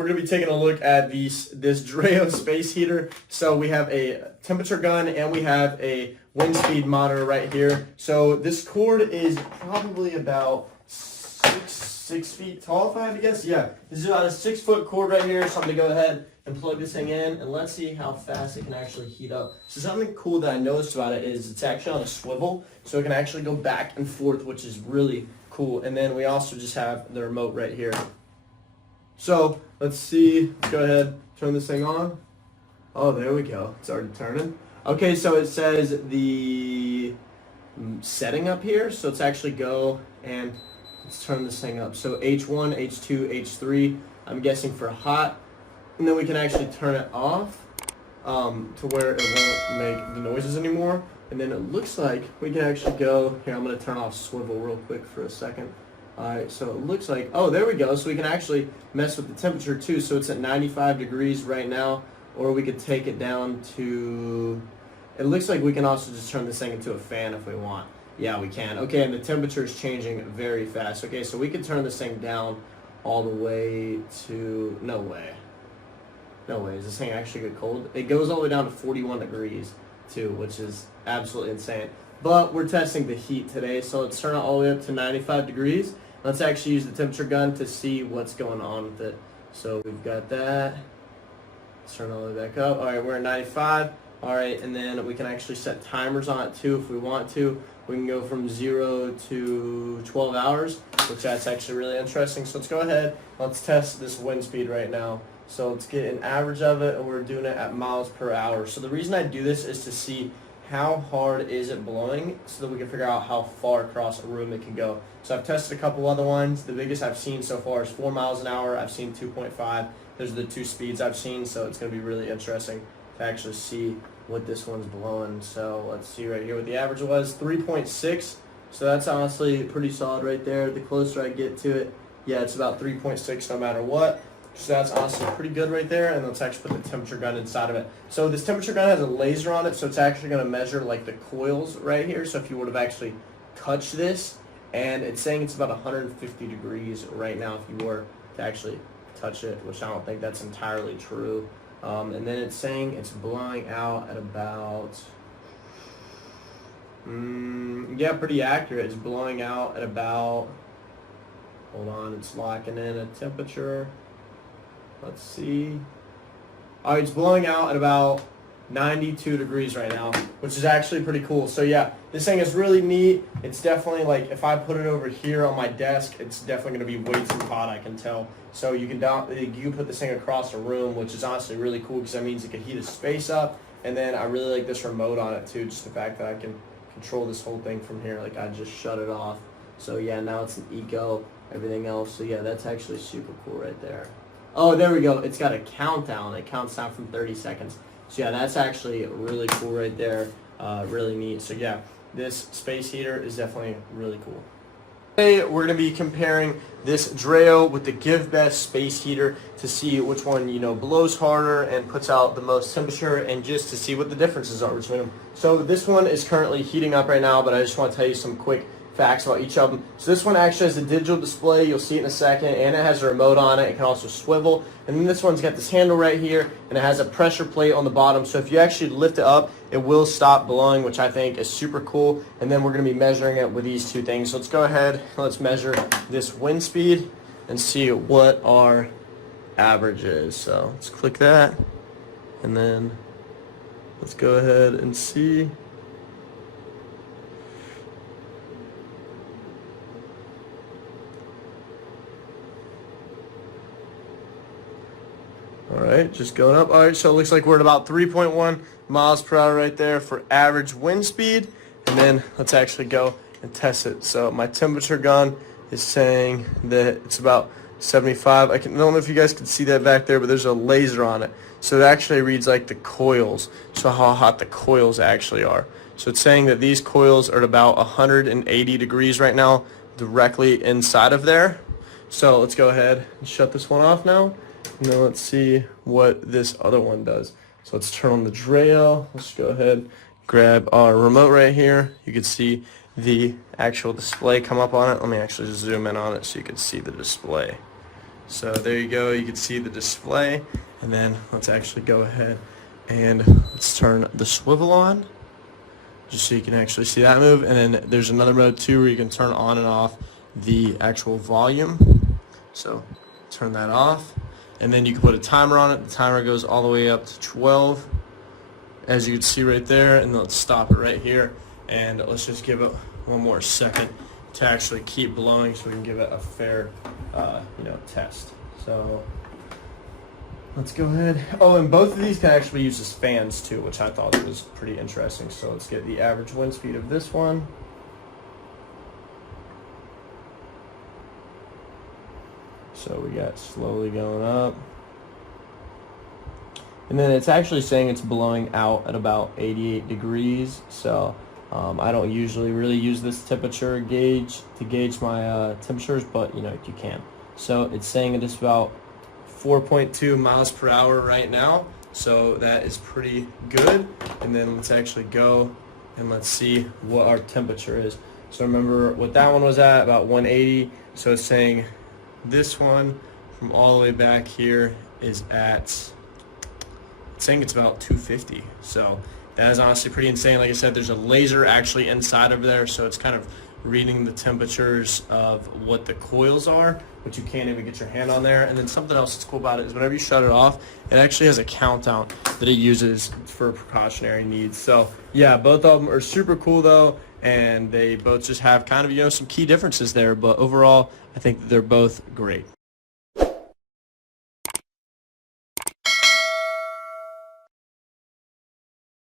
we're going to be taking a look at this Dreo space heater. So we have a temperature gun and we have a wind speed monitor right here. So this cord is probably about six feet tall, if I had to guess. Yeah, this is about a 6-foot cord right here. So I'm going to go ahead and plug this thing in, and let's see how fast it can actually heat up. So something cool that I noticed about it is it's actually on a swivel, so it can actually go back and forth, which is really cool. And then we also just have the remote right here. So let's see, let's go ahead, turn this thing on. Oh, there we go, it's already turning. Okay, so it says the setting up here, so let's actually go and let's turn this thing up. So H1, H2, H3, I'm guessing for hot. And then we can actually turn it off to where it won't make the noises anymore. And then it looks like we can actually go, here I'm going to turn off swivel real quick for a second. Alright, so it looks like, oh there we go, so we can actually mess with the temperature too. So it's at 95 degrees right now, or we could take it down to, it looks like we can also just turn this thing into a fan if we want. Yeah, we can. Okay, and the temperature is changing very fast. Okay, so we could turn this thing down all the way to, no way, is this thing actually get cold? It goes all the way down to 41 degrees too, which is absolutely insane. But we're testing the heat today, so let's turn it all the way up to 95 degrees. Let's actually use the temperature gun to see what's going on with it. So we've got that. Let's turn it all the way back up. All right, we're at 95. All right, and then we can actually set timers on it too if we want to. We can go from 0 to 12 hours, which that's actually really interesting. So let's go ahead, let's test this wind speed right now. So let's get an average of it, and we're doing it at miles per hour. So the reason I do this is to see how hard is it blowing so that we can figure out how far across a room it can go. So I've tested a couple other ones. The biggest I've seen so far is 4 miles an hour. I've seen 2.5. Those are the two speeds I've seen, so it's going to be really interesting to actually see what this one's blowing. So let's see right here what the average was, 3.6. So that's honestly pretty solid right there. The closer I get to it, yeah, it's about 3.6 no matter what. So that's honestly pretty good right there. And let's actually put the temperature gun inside of it. So this temperature gun has a laser on it, so it's actually going to measure like the coils right here. So if you would have actually touched this, and it's saying it's about 150 degrees right now if you were to actually touch it, which I don't think that's entirely true. And then it's saying it's blowing out at about, yeah, pretty accurate. It's blowing out at about, hold on, it's locking in a temperature. Let's see. All right, it's blowing out at about 92 degrees right now, which is actually pretty cool. So yeah, this thing is really neat. It's definitely like, if I put it over here on my desk, it's definitely going to be way too hot, I can tell. So you can put this thing across a room, which is honestly really cool because that means it can heat a space up. And then I really like this remote on it too, just the fact that I can control this whole thing from here. Like I just shut it off. So yeah, now it's an eco, everything else. So yeah, that's actually super cool right there. Oh, there we go. It's got a countdown. It counts down from 30 seconds. So yeah, that's actually really cool right there. Really neat. So yeah, this space heater is definitely really cool. Today we're going to be comparing this Dreo with the Give Best space heater to see which one, you know, blows harder and puts out the most temperature, and just to see what the differences are between them. So this one is currently heating up right now, but I just want to tell you some quick facts about each of them. So this one actually has a digital display, you'll see it in a second, and it has a remote on it. It can also swivel. And then this one's got this handle right here, and it has a pressure plate on the bottom, so if you actually lift it up, it will stop blowing, which I think is super cool. And then we're going to be measuring it with these two things. So let's go ahead and let's measure this wind speed and see what our average is. So let's click that, and then let's go ahead and see. Alright, just going up. Alright, so it looks like we're at about 3.1 miles per hour right there for average wind speed. And then let's actually go and test it. So my temperature gun is saying that it's about 75. I don't know if you guys can see that back there, but there's a laser on it. So it actually reads like the coils, so how hot the coils actually are. So it's saying that these coils are at about 180 degrees right now, directly inside of there. So let's go ahead and shut this one off now. And then let's see what this other one does. So let's turn on the Dreo. Let's go ahead, grab our remote right here. You can see the actual display come up on it. Let me actually zoom in on it so you can see the display. So there you go, you can see the display. And then let's actually go ahead and let's turn the swivel on, just so you can actually see that move. And then there's another mode too where you can turn on and off the actual volume. So turn that off, and then you can put a timer on it. The timer goes all the way up to 12, as you can see right there. And let's stop it right here, and let's just give it one more second to actually keep blowing so we can give it a fair test. So let's go ahead. Oh, and both of these can actually be used as fans too, which I thought was pretty interesting. So let's get the average wind speed of this one. So we got slowly going up. And then it's actually saying it's blowing out at about 88 degrees. So I don't usually really use this temperature gauge to gauge my temperatures, but you can. So it's saying it is about 4.2 miles per hour right now. So that is pretty good. And then let's actually go and let's see what our temperature is. So remember what that one was at, about 180. So it's saying this one from all the way back here is at, it's saying it's about 250. So that is honestly pretty insane. Like I said, there's a laser actually inside of there, so it's kind of reading the temperatures of what the coils are, but you can't even get your hand on there. And then something else that's cool about it is whenever you shut it off, it actually has a countdown that it uses for precautionary needs. So yeah, both of them are super cool though, and they both just have kind of some key differences there, but overall I think they're both great.